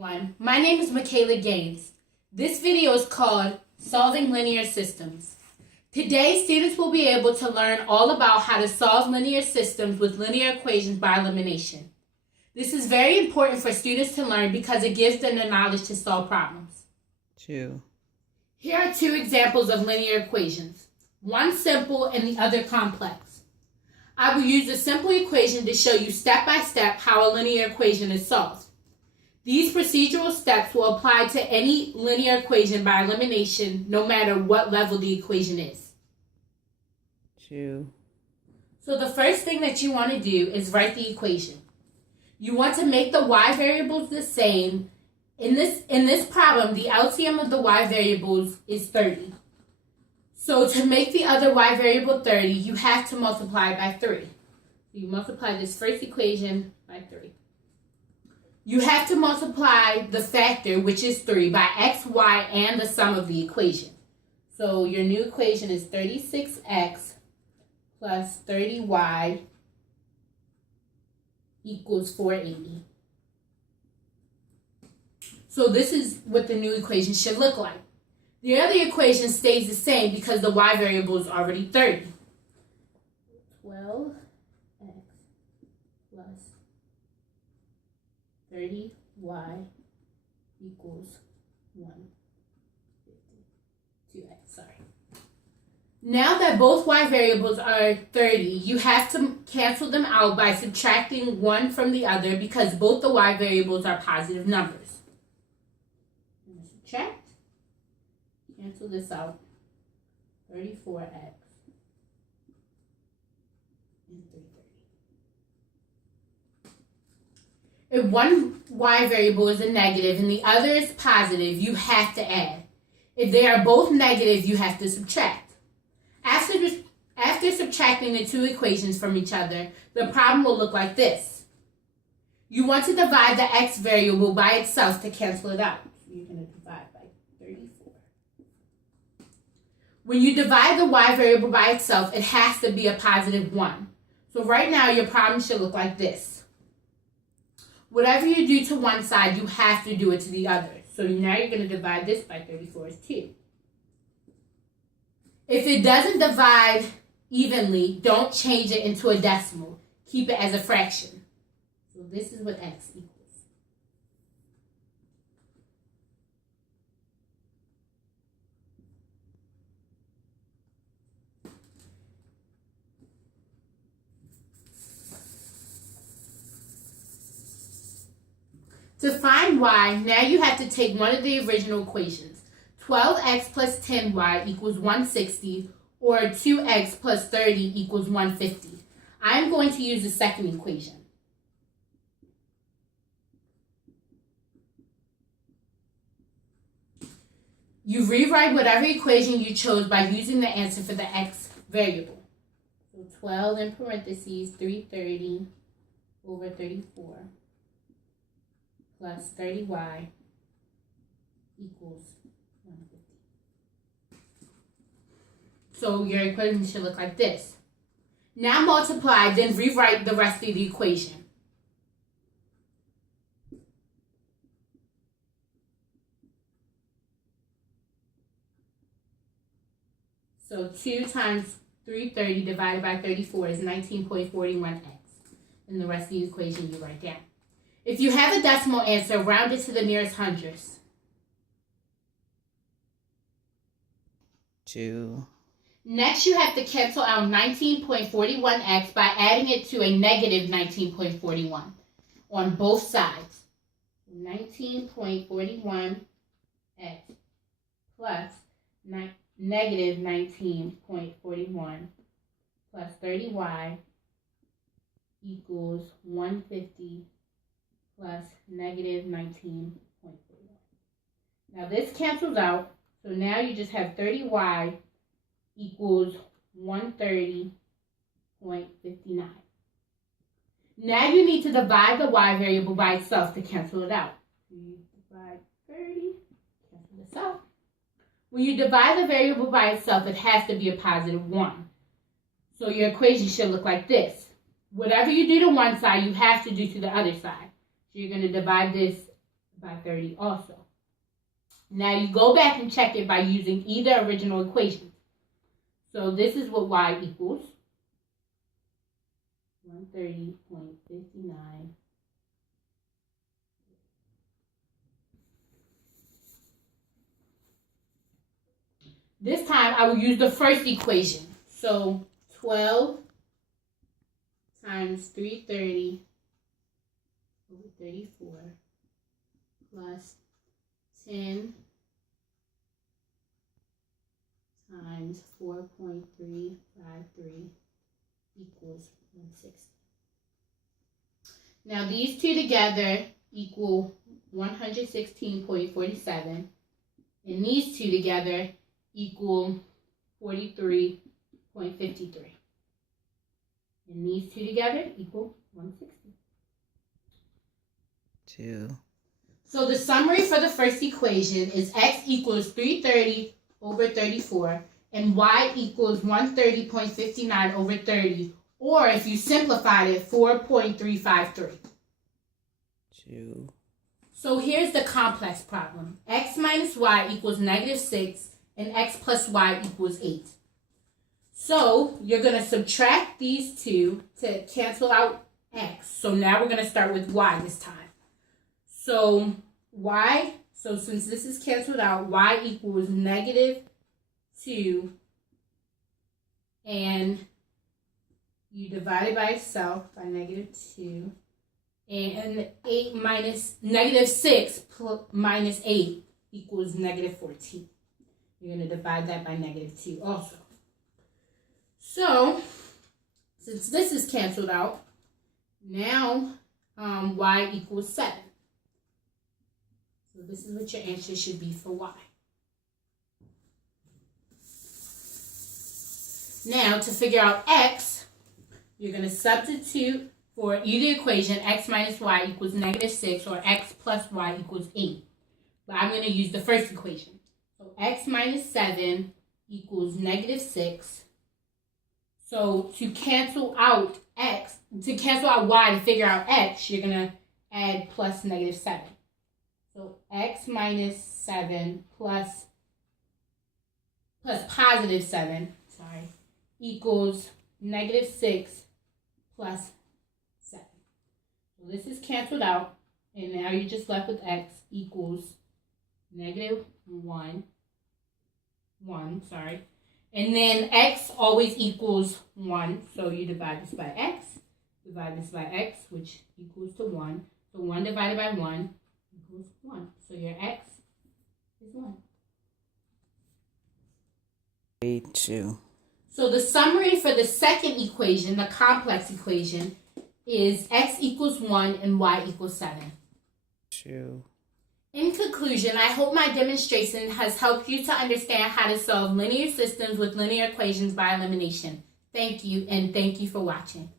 My name is Michaela Gaines. This video is called Solving Linear Systems. Today, students will be able to learn all about how to solve linear systems with linear equations by elimination. This is very important for students to learn because it gives them the knowledge to solve problems. 2. Here are two examples of linear equations, one simple and the other complex. I will use a simple equation to show you step by step how a linear equation is solved. These procedural steps will apply to any linear equation by elimination, no matter what level the equation is. 2. So the first thing that you want to do is write the equation. You want to make the y variables the same. In this problem, the LCM of the y variables is 30. So to make the other y variable 30, you have to multiply by 3. So you multiply this first equation by 3. You have to multiply the factor, which is 3, by x, y, and the sum of the equation. So your new equation is 36x plus 30y equals 480. So this is what the new equation should look like. The other equation stays the same because the y variable is already 30. 12x plus 30y equals 152x, sorry. Now that both y variables are 30, you have to cancel them out by subtracting one from the other because both the y variables are positive numbers. Subtract, cancel this out, 34x and 330. If one y variable is a negative and the other is positive, you have to add. If they are both negative, you have to subtract. After subtracting the two equations from each other, the problem will look like this. You want to divide the x variable by itself to cancel it out. So you're going to divide by 34. When you divide the y variable by itself, it has to be a positive 1. So right now, your problem should look like this. Whatever you do to one side, you have to do it to the other. So now you're going to divide this by 34 as 2. If it doesn't divide evenly, don't change it into a decimal. Keep it as a fraction. So this is what x equals. To find y, now you have to take one of the original equations. 12x plus 10y equals 160, or 2x plus 30 equals 150. I'm going to use the second equation. You rewrite whatever equation you chose by using the answer for the x variable. So 12 in parentheses, 330 over 34 plus 30y equals 150. So your equation should look like this. Now multiply, then rewrite the rest of the equation. So 2 times 330 divided by 34 is 19.41x. And the rest of the equation you write down. If you have a decimal answer, round it to the nearest hundredths. 2. Next, you have to cancel out 19.41x by adding it to a negative 19.41 on both sides. 19.41x plus negative 19.41 plus 30y equals 150 plus negative 19.41. Now this cancels out, so now you just have 30y equals 130.59. Now you need to divide the y variable by itself to cancel it out. So you divide 30, cancel this out. When you divide the variable by itself, it has to be a positive 1. So your equation should look like this. Whatever you do to one side, you have to do to the other side. So you're going to divide this by 30 also. Now you go back and check it by using either original equation. So this is what y equals. 130.59. This time I will use the first equation. So 12 times 330 over 34 plus 10 times 4.353 equals 160. Now these two together equal 116.47, and these two together equal 43.53. And these two together equal 160. 2. So the summary for the first equation is x equals 330 over 34 and y equals 130.59 over 30, or if you simplified it, 4.353. 2. So here's the complex problem. X minus y equals -6 and x plus y equals 8. So you're going to subtract these two to cancel out x. So now we're going to start with y this time. So y, so since this is canceled out, y equals -2, and you divide it by itself by -2, and 8 minus -6 minus 8 equals -14. You're going to divide that by -2 also. So since this is canceled out, now y equals 7. So this is what your answer should be for y. Now to figure out x, you're going to substitute for either equation, x minus y equals -6 or x plus y equals 8. But I'm going to use the first equation. So x minus 7 equals -6. So to cancel out x, to cancel out y to figure out x, you're going to add plus -7. So x minus 7 plus +7, equals -6 plus 7. So this is canceled out, and now you're just left with x equals -1, and then x always equals 1, so you divide this by x, which equals to 1. So 1 divided by 1 equals 1. So your x is 1. 2. So the summary for the second equation, the complex equation, is x equals 1 and y equals 7. 2. In conclusion, I hope my demonstration has helped you to understand how to solve linear systems with linear equations by elimination. Thank you, and thank you for watching.